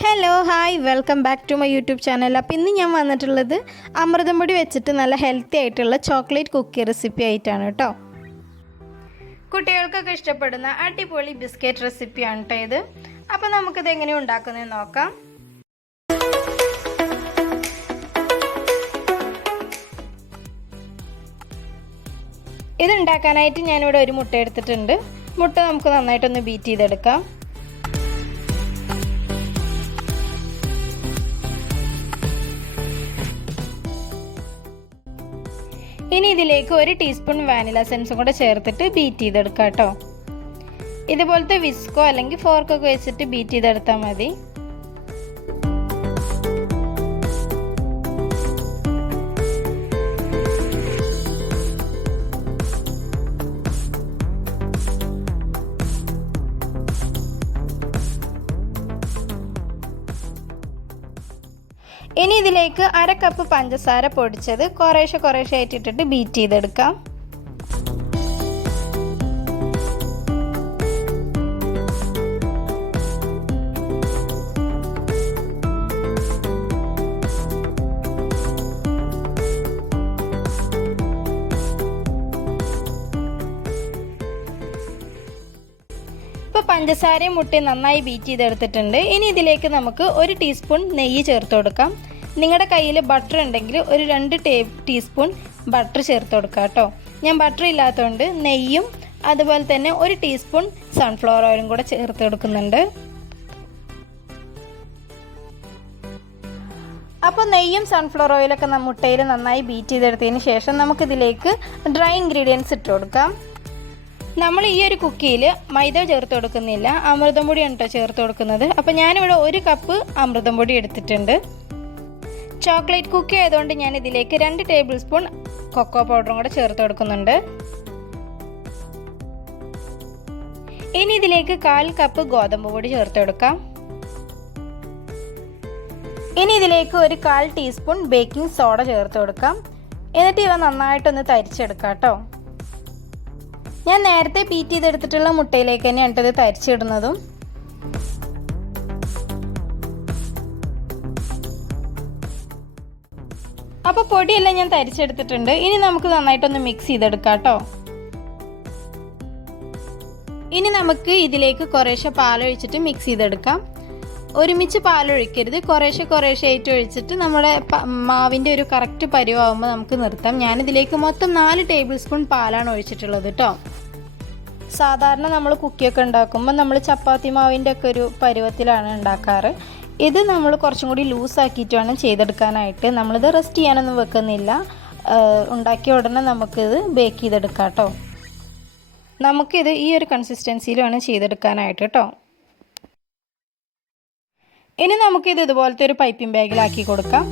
Hello hi welcome back to my YouTube channel. അപ്പോൾ ഇന്ന് ഞാൻ വന്നിട്ടുള്ളത് അമൃതം പൊടി വെച്ചിട്ട് നല്ല ഹെൽത്തി ആയിട്ടുള്ള ചോക്ലേറ്റ് കുക്കി റെസിപ്പി ആയിട്ടാണ് കേട്ടോ. കുട്ടികൾക്കൊക്കെ ഇഷ്ടപ്പെടുന്ന അടിപൊളി ബിസ്ക്കറ്റ് റെസിപ്പിയാണ് കേട്ടോ ഇത്. അപ്പോൾ നമുക്കിത് എങ്ങനെ ഉണ്ടാക്കുന്നതെന്ന് നോക്കാം. ഇത് ഉണ്ടാക്കാനായിട്ട് ഞാനിവിടെ ഒരു മുട്ട എടുത്തിട്ടുണ്ട്. മുട്ട നമുക്ക് നന്നായിട്ടൊന്ന് ബീറ്റ് ചെയ്തെടുക്കാം. ഇനി ഇതിലേക്ക് 1 ടീസ്പൂൺ വാനില എസൻസും കൂടെ ചേർത്തിട്ട് ബീറ്റ് ചെയ്തെടുക്കാം കേട്ടോ. ഇതുപോലത്തെ വിസ്കോ അല്ലെങ്കിൽ ഫോർക്കൊക്കെ വെച്ചിട്ട് ബീറ്റ് ചെയ്തെടുത്താൽ മതി. ഇനി ഇതിലേക്ക് 1/2 കപ്പ് പഞ്ചസാര പൊടിച്ചത് കുറേശ്ശെ ആയിട്ട് ഇട്ടിട്ട് ബീറ്റ് ചെയ്തെടുക്കാം. ഇപ്പോൾ പഞ്ചസാരയും മുട്ടയും നന്നായി ബീറ്റ് ചെയ്തെടുത്തിട്ടുണ്ട്. ഇനി ഇതിലേക്ക് നമുക്ക് 1 ടീസ്പൂൺ നെയ്യ് ചേർത്ത് കൊടുക്കാം. നിങ്ങളുടെ കയ്യിൽ ബട്ടർ ഉണ്ടെങ്കിൽ ഒരു 2 ടീസ്പൂൺ ബട്ടർ ചേർത്ത് കൊടുക്കാം കേട്ടോ. ഞാൻ ബട്ടർ ഇല്ലാത്തതുകൊണ്ട് നെയ്യും അതുപോലെ തന്നെ 1 ടീസ്പൂൺ സൺഫ്ലവർ ഓയിലും കൂടെ ചേർത്ത് കൊടുക്കുന്നുണ്ട്. അപ്പോൾ നെയ്യും സൺഫ്ലവർ ഓയിലൊക്കെ മുട്ടയിൽ നന്നായി ബീറ്റ് ചെയ്തെടുത്തതിന് ശേഷം നമുക്കിതിലേക്ക് ഡ്രൈ ഇൻഗ്രീഡിയൻസ് ഇട്ട് കൊടുക്കാം. നമ്മൾ ഈ ഒരു കുക്കിയിൽ മൈദ ചേർത്ത് കൊടുക്കുന്നില്ല, അമൃതം പൊടിയാണ് കേട്ടോ ചേർത്ത് കൊടുക്കുന്നത്. അപ്പോൾ ഞാനിവിടെ 1 കപ്പ് അമൃതം പൊടി എടുത്തിട്ടുണ്ട്. ചോക്ലേറ്റ് കുക്കി ആയതുകൊണ്ട് ഞാൻ ഇതിലേക്ക് 2 ടേബിൾ സ്പൂൺ കൊക്കോ പൗഡറും കൂടെ ചേർത്ത് കൊടുക്കുന്നുണ്ട്. ഇനി ഇതിലേക്ക് 1/4 കപ്പ് ഗോതമ്പ് പൊടി ചേർത്ത് കൊടുക്കാം. ഇനി ഇതിലേക്ക് 1/4 ടീസ്പൂൺ ബേക്കിംഗ് സോഡ ചേർത്ത് കൊടുക്കാം. എന്നിട്ട് ഇവ നന്നായിട്ടൊന്ന് തരിച്ചെടുക്കാം കേട്ടോ. ഞാൻ നേരത്തെ ബീറ്റ് ചെയ്തെടുത്തിട്ടുള്ള മുട്ടയിലേക്ക് തന്നെയാണ് ഇത് തരിച്ചിടുന്നതും. അപ്പോൾ പൊടിയെല്ലാം ഞാൻ തരിച്ചെടുത്തിട്ടുണ്ട്. ഇനി നമുക്ക് നന്നായിട്ടൊന്ന് മിക്സ് ചെയ്തെടുക്കാം കേട്ടോ. ഇനി നമുക്ക് ഇതിലേക്ക് കുറേശ്ശെ പാലൊഴിച്ചിട്ട് മിക്സ് ചെയ്തെടുക്കാം. ഒരുമിച്ച് പാലൊഴിക്കരുത്, കുറേശ്ശെ ആയിട്ട് ഒഴിച്ചിട്ട് നമ്മുടെ മാവിൻ്റെ ഒരു കറക്റ്റ് പരുവാകുമ്പോൾ നമുക്ക് നിർത്താം. ഞാനിതിലേക്ക് മൊത്തം 4 ടേബിൾ സ്പൂൺ പാലാണ് ഒഴിച്ചിട്ടുള്ളത് കേട്ടോ. സാധാരണ നമ്മൾ കുക്കിയൊക്കെ ഉണ്ടാക്കുമ്പോൾ നമ്മൾ ചപ്പാത്തി മാവിൻ്റെ ഒക്കെ ഒരു പരുവത്തിലാണ് ഉണ്ടാക്കാറ്. ഇത് നമ്മൾ കുറച്ചും കൂടി ലൂസാക്കിയിട്ട് വേണം ചെയ്തെടുക്കാനായിട്ട്. നമ്മളിത് റെസ്റ്റ് ചെയ്യാനൊന്നും വെക്കുന്നില്ല, ഉണ്ടാക്കിയ ഉടനെ നമുക്കിത് ബേക്ക് ചെയ്തെടുക്കാം കേട്ടോ. നമുക്കിത് ഈ ഒരു കൺസിസ്റ്റൻസിയിൽ വേണം ചെയ്തെടുക്കാനായിട്ട് കേട്ടോ. ഇനി നമുക്കിത് ഇതുപോലത്തെ ഒരു പൈപ്പിംഗ് ബാഗിലാക്കി കൊടുക്കാം.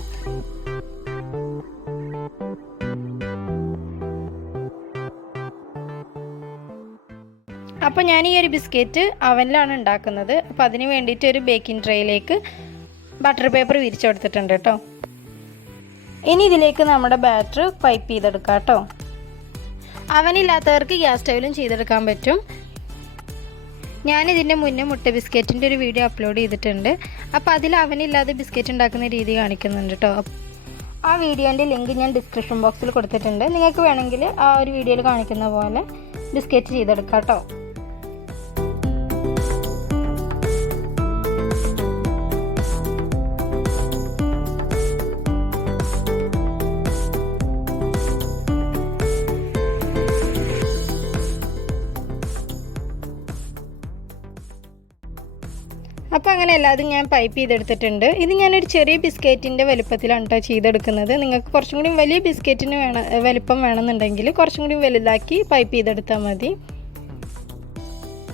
അപ്പോൾ ഞാൻ ഈ ഒരു ബിസ്ക്കറ്റ് അവനിലാണ് ഉണ്ടാക്കുന്നത്. അപ്പോൾ അതിന് വേണ്ടിയിട്ട് ഒരു ബേക്കിംഗ് ട്രേയിലേക്ക് ബട്ടർ പേപ്പർ വിരിച്ചു കൊടുത്തിട്ടുണ്ട് കേട്ടോ. ഇനി ഇതിലേക്ക് നമ്മുടെ ബാറ്റർ പൈപ്പ് ചെയ്തെടുക്കാം കേട്ടോ. അവനില്ലാത്തവർക്ക് ഗ്യാസ് സ്റ്റൗവിലും ചെയ്തെടുക്കാൻ പറ്റും. ഞാനിതിൻ്റെ മുന്നേ മുട്ട ബിസ്ക്കറ്റിൻ്റെ ഒരു വീഡിയോ അപ്ലോഡ് ചെയ്തിട്ടുണ്ട്. അപ്പോൾ അതിൽ അവനില്ലാതെ ബിസ്ക്കറ്റ് ഉണ്ടാക്കുന്ന രീതി കാണിക്കുന്നുണ്ട് കേട്ടോ. ആ വീഡിയോൻ്റെ ലിങ്ക് ഞാൻ ഡിസ്ക്രിപ്ഷൻ ബോക്സിൽ കൊടുത്തിട്ടുണ്ട്. നിങ്ങൾക്ക് വേണമെങ്കിൽ ആ ഒരു വീഡിയോയിൽ കാണിക്കുന്ന പോലെ ബിസ്ക്കറ്റ് ചെയ്തെടുക്കാം കേട്ടോ. അപ്പോൾ അങ്ങനെ എല്ലാതും ഞാൻ പൈപ്പ് ചെയ്തെടുത്തിട്ടുണ്ട്. ഇത് ഞാനൊരു ചെറിയ ബിസ്ക്കറ്റിൻ്റെ വലുപ്പത്തിലാണ് കേട്ടോ ചെയ്തെടുക്കുന്നത്. നിങ്ങൾക്ക് കുറച്ചും കൂടി വലിയ ബിസ്ക്കറ്റിന് വലിപ്പം വേണമെന്നുണ്ടെങ്കിൽ കുറച്ചും കൂടി വലുതാക്കി പൈപ്പ് ചെയ്തെടുത്താൽ മതി.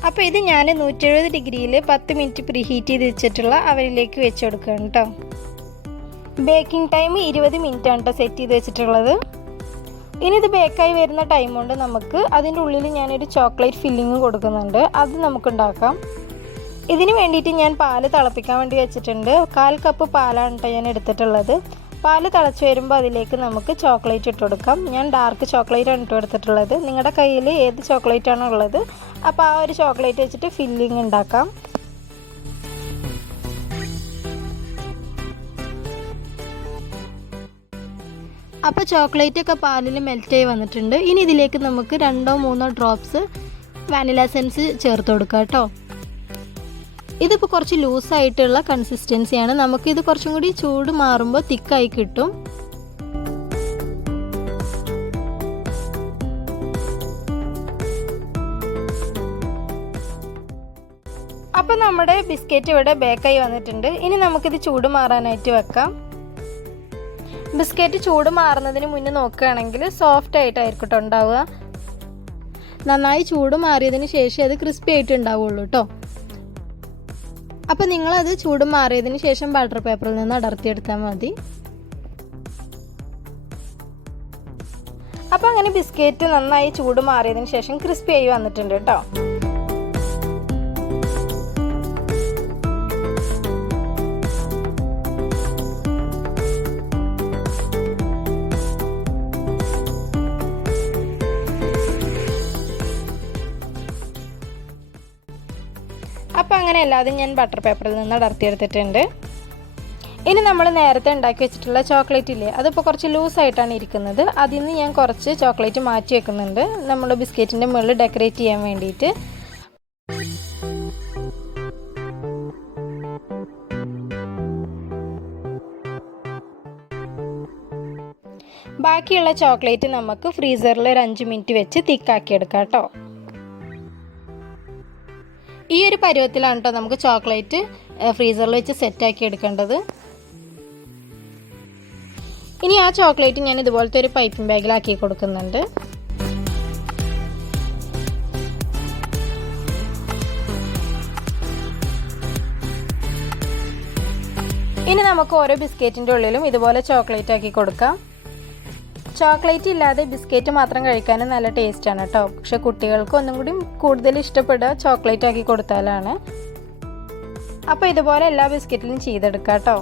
അപ്പോൾ ഇത് ഞാൻ 170 ഡിഗ്രിയിൽ 10 മിനിറ്റ് പ്രീ ഹീറ്റ് ചെയ്ത് വെച്ചിട്ടുള്ള അവനിലേക്ക് വെച്ച് കൊടുക്കുകയാണ് കേട്ടോ. ബേക്കിംഗ് ടൈം 20 മിനിറ്റ് ആണ് കേട്ടോ സെറ്റ് ചെയ്ത് വെച്ചിട്ടുള്ളത്. ഇനി ഇത് ബേക്കായി വരുന്ന ടൈം കൊണ്ട് നമുക്ക് അതിൻ്റെ ഉള്ളിൽ ഞാനൊരു ചോക്ലേറ്റ് ഫില്ലിങ് കൊടുക്കുന്നുണ്ട്. അത് നമുക്കുണ്ടാക്കാം. ഇതിന് വേണ്ടിയിട്ട് ഞാൻ പാല് തിളപ്പിക്കാൻ വേണ്ടി വെച്ചിട്ടുണ്ട്. 1/4 കപ്പ് പാലാണ് കേട്ടോ ഞാൻ എടുത്തിട്ടുള്ളത്. പാല് തിളച്ച് വരുമ്പോൾ അതിലേക്ക് നമുക്ക് ചോക്ലേറ്റ് ഇട്ട് കൊടുക്കാം. ഞാൻ ഡാർക്ക് ചോക്ലേറ്റ് ആണ് ഇട്ട് കൊടുത്തിട്ടുള്ളത്. നിങ്ങളുടെ കയ്യിൽ ഏത് ചോക്ലേറ്റ് ആണോ ഉള്ളത് അപ്പോൾ ആ ഒരു ചോക്ലേറ്റ് വെച്ചിട്ട് ഫില്ലിങ് ഉണ്ടാക്കാം. അപ്പോൾ ചോക്ലേറ്റ് ഒക്കെ പാലിൽ മെൽറ്റായി വന്നിട്ടുണ്ട്. ഇനി ഇതിലേക്ക് നമുക്ക് 2-3 ഡ്രോപ്സ് വാനില എസൻസ് ചേർത്ത് കൊടുക്കാം കേട്ടോ. ഇതിപ്പോൾ കുറച്ച് ലൂസായിട്ടുള്ള കൺസിസ്റ്റൻസിയാണ്. നമുക്കിത് കുറച്ചും കൂടി ചൂട് മാറുമ്പോൾ തിക്കായി കിട്ടും. അപ്പോൾ നമ്മുടെ ബിസ്ക്കറ്റ് ഇവിടെ ബേക്കായി വന്നിട്ടുണ്ട്. ഇനി നമുക്കിത് ചൂട് മാറാനായിട്ട് വെക്കാം. ബിസ്ക്കറ്റ് ചൂട് മാറുന്നതിന് മുന്നേ നോക്കുകയാണെങ്കിൽ സോഫ്റ്റ് ആയിട്ടായിരിക്കും കേട്ടോ ഉണ്ടാവുക. നന്നായി ചൂട് മാറിയതിന് ശേഷം അത് ക്രിസ്പി ആയിട്ട് ഉണ്ടാവുള്ളൂ കേട്ടോ. അപ്പോൾ നിങ്ങളത് ചൂട് മാറിയതിന് ശേഷം ബട്ടർ പേപ്പറിൽ നിന്ന് അടർത്തിയെടുത്താൽ മതി. അപ്പോൾ അങ്ങനെ ബിസ്ക്കറ്റ് നന്നായി ചൂട് മാറിയതിന് ശേഷം ക്രിസ്പി ആയി വന്നിട്ടുണ്ട് കേട്ടോ. അപ്പോൾ അങ്ങനെ എല്ലാതും ഞാൻ ബട്ടർ പേപ്പറിൽ നിന്ന് അടർത്തിയെടുത്തിട്ടുണ്ട്. ഇനി നമ്മൾ നേരത്തെ ഉണ്ടാക്കി വെച്ചിട്ടുള്ള ചോക്ലേറ്റ് ഇല്ലേ, അതിപ്പോൾ കുറച്ച് ലൂസായിട്ടാണ് ഇരിക്കുന്നത്. അതിൽ നിന്ന് ഞാൻ കുറച്ച് ചോക്ലേറ്റ് മാറ്റി വെക്കുന്നുണ്ട് നമ്മുടെ ബിസ്ക്കറ്റിൻ്റെ മുകളിൽ ഡെക്കറേറ്റ് ചെയ്യാൻ വേണ്ടിയിട്ട്. ബാക്കിയുള്ള ചോക്ലേറ്റ് നമുക്ക് ഫ്രീസറിൽ ഒരു 5 മിനിറ്റ് വെച്ച് തിക്കാക്കി എടുക്കാം കേട്ടോ. ഈ ഒരു പരുവത്തിലാണ് കേട്ടോ നമുക്ക് ചോക്ലേറ്റ് ഫ്രീസറിൽ വെച്ച് സെറ്റാക്കി എടുക്കേണ്ടത്. ഇനി ആ ചോക്ലേറ്റ് ഞാൻ ഇതുപോലത്തെ ഒരു പൈപ്പിംഗ് ബാഗിലാക്കി കൊടുക്കുന്നുണ്ട്. ഇനി നമുക്ക് ഓരോ ബിസ്ക്കറ്റിൻ്റെ ഉള്ളിലും ഇതുപോലെ ചോക്ലേറ്റ് ആക്കി കൊടുക്കാം. ചോക്ലേറ്റ് ഇല്ലാതെ ബിസ്ക്കറ്റ് മാത്രം കഴിക്കാനും നല്ല ടേസ്റ്റാണ് കേട്ടോ. പക്ഷെ കുട്ടികൾക്ക് ഒന്നും കൂടി കൂടുതൽ ഇഷ്ടപ്പെടുക ചോക്ലേറ്റ് ആക്കി കൊടുത്താലാണ്. അപ്പോൾ ഇതുപോലെ എല്ലാ ബിസ്ക്കറ്റിലും ചെയ്തെടുക്കാം കേട്ടോ.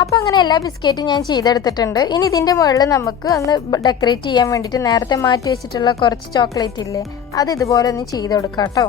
അപ്പോൾ അങ്ങനെ എല്ലാ ബിസ്ക്കറ്റും ഞാൻ ചെയ്തെടുത്തിട്ടുണ്ട്. ഇനി ഇതിൻ്റെ മുകളിൽ നമുക്ക് ഒന്ന് ഡെക്കറേറ്റ് ചെയ്യാൻ വേണ്ടിയിട്ട് നേരത്തെ മാറ്റി വെച്ചിട്ടുള്ള കുറച്ച് ചോക്ലേറ്റ് ഇല്ലേ, അത് ഇതുപോലെ ഒന്ന് ചെയ്ത് കൊടുക്കാം കേട്ടോ.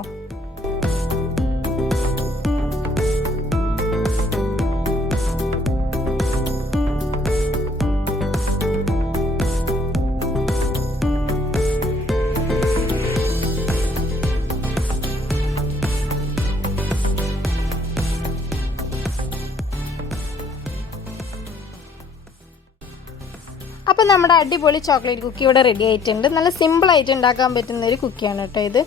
അപ്പോൾ നമ്മുടെ അടിപൊളി ചോക്ലേറ്റ് കുക്കി ഇവിടെ റെഡി ആയിട്ടുണ്ട്. നല്ല സിമ്പിളായിട്ട് ഉണ്ടാക്കാൻ പറ്റുന്ന ഒരു കുക്കിയാണ് കേട്ടോ ഇത്.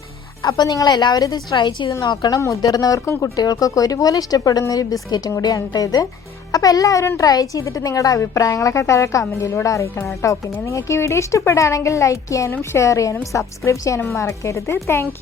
അപ്പോൾ നിങ്ങൾ എല്ലാവരും ഇത് ട്രൈ ചെയ്ത് നോക്കണം. മുതിർന്നവർക്കും കുട്ടികൾക്കൊക്കെ ഒരുപോലെ ഇഷ്ടപ്പെടുന്ന ഒരു ബിസ്ക്കറ്റും കൂടിയാണ് കേട്ടോ ഇത്. അപ്പോൾ എല്ലാവരും ട്രൈ ചെയ്തിട്ട് നിങ്ങളുടെ അഭിപ്രായങ്ങളൊക്കെ താഴെ കമൻറ്റിലൂടെ അറിയിക്കണം കേട്ടോ. പിന്നെ നിങ്ങൾക്ക് ഈ വീഡിയോ ഇഷ്ടപ്പെടുകയാണെങ്കിൽ ലൈക്ക് ചെയ്യാനും ഷെയർ ചെയ്യാനും സബ്സ്ക്രൈബ് ചെയ്യാനും മറക്കരുത്. താങ്ക്